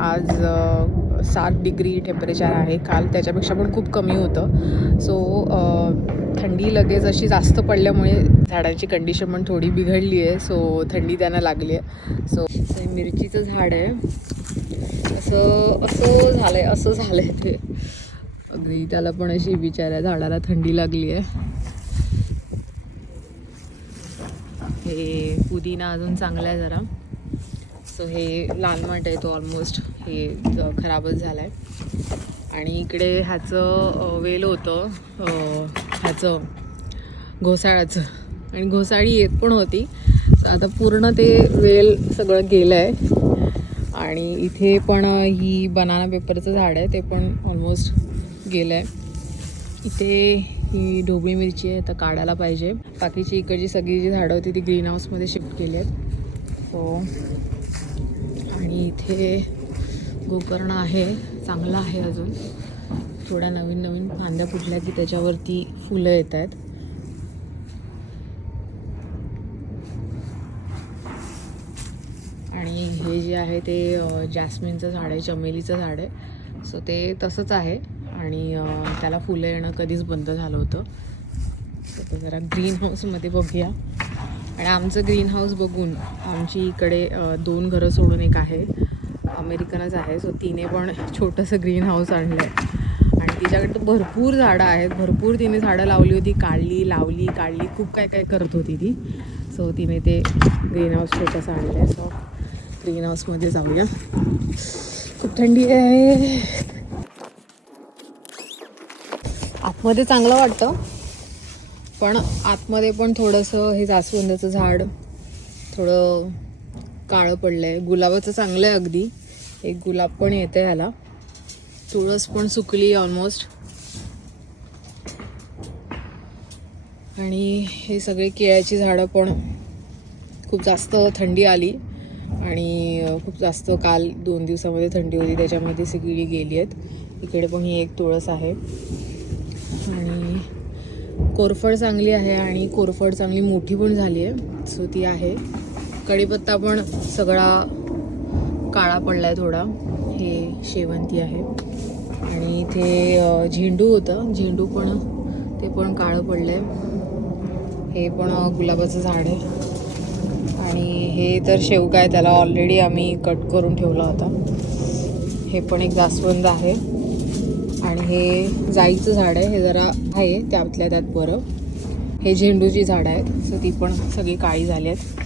आज 7 degree temperature आहे. काल त्याच्यापेक्षा पण खूप कमी होतं. सो थंडी लगेच अशी जास्त पडल्यामुळे झाडांची कंडिशन पण थोडी बिघडली आहे. सो थंडी त्यांना लागली आहे. सो मिरचीचं झाड आहे, असं झालंय ते. अगदी त्याला पण अशी बिचाऱ्या झाडाला थंडी लागली आहे. हे पुदिना अजून चांगला आहे जरा. सो हे लालमट आहे तो ऑलमोस्ट हे खराबच झाला आहे. आणि इकडे ह्याचं वेल होतं, ह्याचं घोसाळाचं, आणि घोसाळी येत पण होती. आता पूर्ण ते वेल सगळं गेलं आहे. आणि इथे पण ही बनाना पेपरचं झाड आहे, ते पण ऑलमोस्ट गेलं आहे. इथे ही ढोबळी मिरची आहे, आता काढायला पाहिजे. बाकीची इकडची सगळी जी झाडं होती ती ग्रीन हाऊसमध्ये शिफ्ट केली आहेत. सो आणि इथे गोकर्ण आहे, चांगला आहे. अजून थोड्या नवीन फांद्या फुटल्या की त्याच्यावरती फुलं येत आहेत. आणि हे जे आहे ते जॅस्मिनचं झाड आहे, चमेलीचं झाड आहे. सो ते तसंच आहे आणि त्याला फुलं येणं कधीच बंद झालं होतं. तर जरा ग्रीन हाऊसमध्ये बघूया. आणि आमचं ग्रीन हाऊस बघून आमची इकडे 2 घरं सोडून एक आहे, अमेरिकनच आहे. सो तिने पण छोटंसं ग्रीन हाऊस आणलं आहे. आणि तिच्याकडे तर भरपूर झाडं आहेत, भरपूर तिने झाडं लावली होती, काढली, खूप काय करत होती ती. सो तिने ते ग्रीन हाऊस छोटंसं आणलं आहे. सो ग्रीन हाऊसमध्ये जाऊया. खूप थंडी आहे. आतमध्ये चांगलं वाटतं, पण आतमध्ये पण थोडंसं हे जास्वंदाचं झाड थोडं काळं पडलं आहे. गुलाबाचं चांगलं आहे अगदी, एक गुलाब पण येतं आहे ह्याला. तुळस पण सुकली ऑलमोस्ट. आणि हे सगळे केळ्याची झाडं पण खूप जास्त थंडी आली आणि खूप जास्त काल 2 दिवसामध्ये थंडी होती, त्याच्यामध्ये सगळी गेली आहेत. इकडे पण ही एक तुळस आहे. आणि कोरफड चांगली आहे आणि कोरफड चांगली मोठी पण झाली आहे. सो ती आहे. कढीपत्ता पण सगळा काळा पडला आहे थोडा. हे शेवंती आहे. आणि इथे झेंडू होतं, झेंडू पण ते पण काळं पडलं आहे. हे पण गुलाबाचं झाड आहे. आणि हे तर शेवगा आहे, त्याला ऑलरेडी आम्ही कट करून ठेवला होता. हे पण एक जास्वंद आहे. आणि हे जाईचं झाड आहे, हे जरा आहे त्यातल्या त्यात बरं. हे झेंडूची झाडं आहेत. सो ती पण सगळी काळी झाली आहेत.